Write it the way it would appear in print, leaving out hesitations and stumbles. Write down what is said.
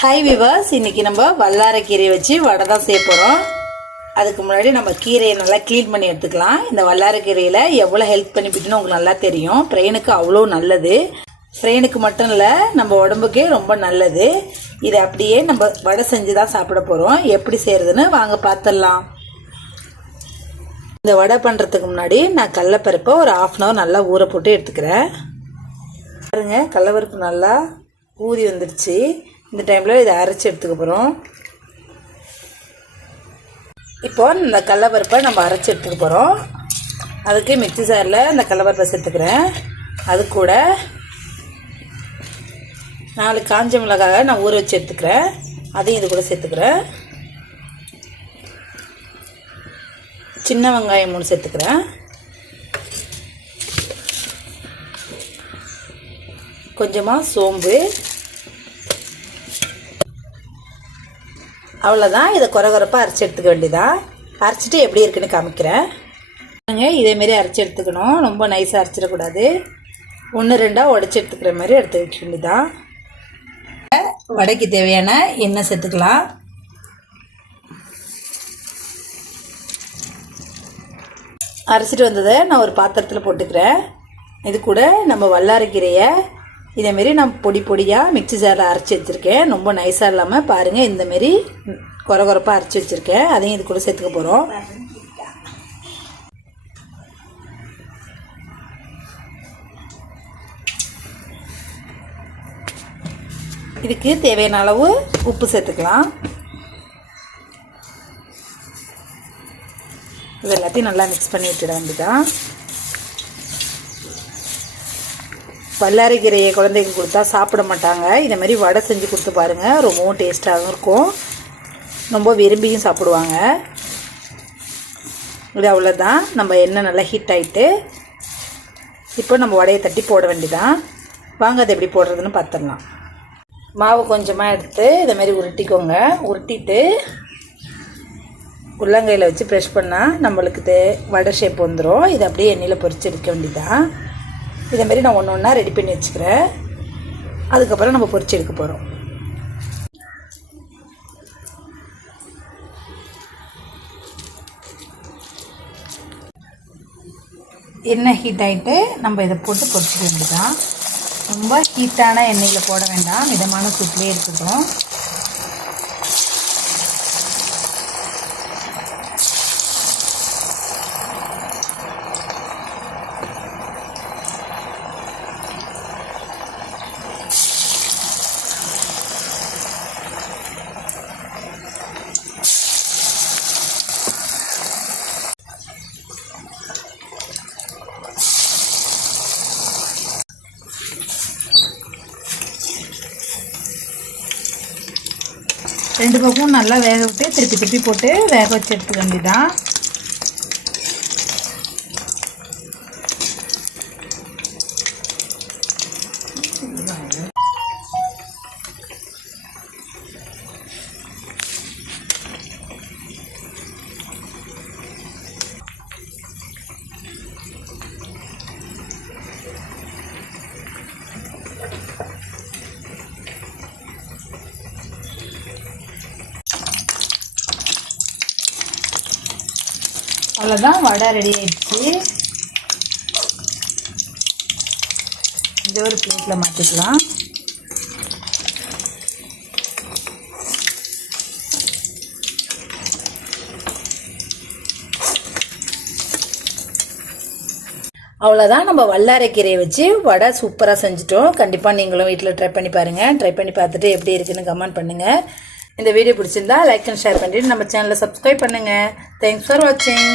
Hi viewers, இன்றைக்கி நம்ம வல்லாரைக்கீரையை வச்சு வடை தான் செய்ய போகிறோம். அதுக்கு முன்னாடி நம்ம கீரையை நல்லா க்ளீன் பண்ணி எடுத்துக்கலாம். இந்த வல்லாரைக்கீரையில் எவ்வளோ ஹெல்ப் பண்ணிவிட்டுன்னு உங்களுக்கு நல்லா தெரியும். பிரெயினுக்கு அவ்வளோ நல்லது. பிரெயினுக்கு மட்டும் இல்லை, நம்ம உடம்புக்கே ரொம்ப நல்லது. இதை அப்படியே நம்ம வடை செஞ்சு தான் சாப்பிட போகிறோம். எப்படி செய்கிறதுன்னு வாங்க பார்த்துடலாம். இந்த வடை பண்ணுறதுக்கு முன்னாடி நான் கடலைப்பருப்பை ஒரு 1/2 hour நல்லா ஊற போட்டு எடுத்துக்கிறேன். பாருங்க, கடலைப்பருப்பு நல்லா ஊறி வந்துடுச்சு. இந்த டைமில் இதை அரைச்சி எடுத்துக்க போகிறோம். இப்போ இந்த கடலைப்பருப்பை நம்ம அரைச்சி எடுத்துக்க போகிறோம். அதுக்கு மிக்ஸி ஜாரில் இந்த கடலைப்பருப்பை சேர்த்துக்கிறேன். அது கூட 4 காஞ்ச மிளகாய் நான் ஊற வச்சு எடுத்துக்கிறேன். அதையும் இது கூட சேர்த்துக்கிறேன். சின்ன வெங்காயம் 3 சேர்த்துக்கிறேன். கொஞ்சமாக சோம்பு. அவ்வளோதான். இதை குறப்பாக அரைச்சி எடுத்துக்க வேண்டியதான். அரைச்சிட்டு எப்படி இருக்குன்னு காமிக்கிறேன். இதேமாரி அரைச்சி எடுத்துக்கணும். ரொம்ப நைஸாக அரைச்சிடக்கூடாது. 1-2 உடச்சி எடுத்துக்கிற மாதிரி எடுத்து வைக்க வேண்டியதான். வடைக்கு தேவையான எண்ணெய் சேர்த்துக்கலாம். அரைச்சிட்டு வந்ததை நான் ஒரு பாத்திரத்தில் போட்டுக்கிறேன். இது கூட நம்ம வல்லாரைக்கீரையை இதேமாரி நான் பொடி பொடியாக மிக்ஸி ஜாரில் அரைச்சி வச்சுருக்கேன். ரொம்ப நைஸாக இல்லாமல் பாருங்கள், இந்தமாரி குறப்பாக அரைச்சி வச்சுருக்கேன். அதையும் இது கூட சேர்த்துக்க போகிறோம். இதுக்கு தேவையான அளவு உப்பு சேர்த்துக்கலாம். இது எல்லாத்தையும் நல்லா மிக்ஸ் பண்ணி விட்டுட வேண்டியதான். வல்லாரைக்கீரையை குழந்தைக்கு கொடுத்தா சாப்பிட மாட்டாங்க. இதை மாதிரி வடை செஞ்சு கொடுத்து பாருங்கள், ரொம்பவும் டேஸ்ட்டாகவும் இருக்கும். ரொம்ப விரும்பியும் சாப்பிடுவாங்க. இது அவ்வளோதான். நம்ம எண்ணெய் நல்லா ஹீட் ஆகிட்டு இப்போ நம்ம வடையை தட்டி போட வேண்டியதான். வாங்க அதை எப்படி போடுறதுன்னு பார்த்துடலாம். மாவு கொஞ்சமாக எடுத்து இதைமாரி உருட்டிக்கோங்க. உருட்டிட்டு உள்ளங்கையில் வச்சு ப்ரெஷ் பண்ணால் நம்மளுக்கு வடை ஷேப் வந்துடும். இதை அப்படியே எண்ணெயில் பொரிச்சு எடுக்க வேண்டியதான். இதேமாரி நான் ஒன்று ஒன்றா ரெடி பண்ணி வச்சுக்கிறேன். அதுக்கப்புறம் நம்ம பொரிச்சு எடுக்க போகிறோம். எண்ணெய் ஹீட் ஆகிட்டு நம்ம இதை போட்டு பொரிச்சிக்க வேண்டியதான். ரொம்ப ஹீட்டான எண்ணெயில் போட வேண்டாம், மிதமான சூட்லேயே இருக்கட்டும். ரெண்டு பக்கமும் நல்லா வேக விட்டு திருப்பி போட்டு வேக வச்சு எடுத்துக்க வேண்டியதான். அவ்வளோதான், வடை ரெடி ஆயிடுச்சு. இது ஒரு பிளேட்டில் மாற்றிக்கலாம். அவ்வளோதான், நம்ம வல்லாரைக்கீரையை வச்சு வடை சூப்பராக செஞ்சுட்டோம். கண்டிப்பாக நீங்களும் வீட்டில் ட்ரை பண்ணி பாருங்கள். ட்ரை பண்ணி பார்த்துட்டு எப்படி இருக்குன்னு கமெண்ட் பண்ணுங்கள். இந்த வீடியோ பிடிச்சிருந்தா லைக் அண்ட் ஷேர் பண்ணிட்டு நம்ம சேனலை சப்ஸ்கிரைப் பண்ணுங்கள். தேங்க்ஸ் ஃபார் வாட்சிங்.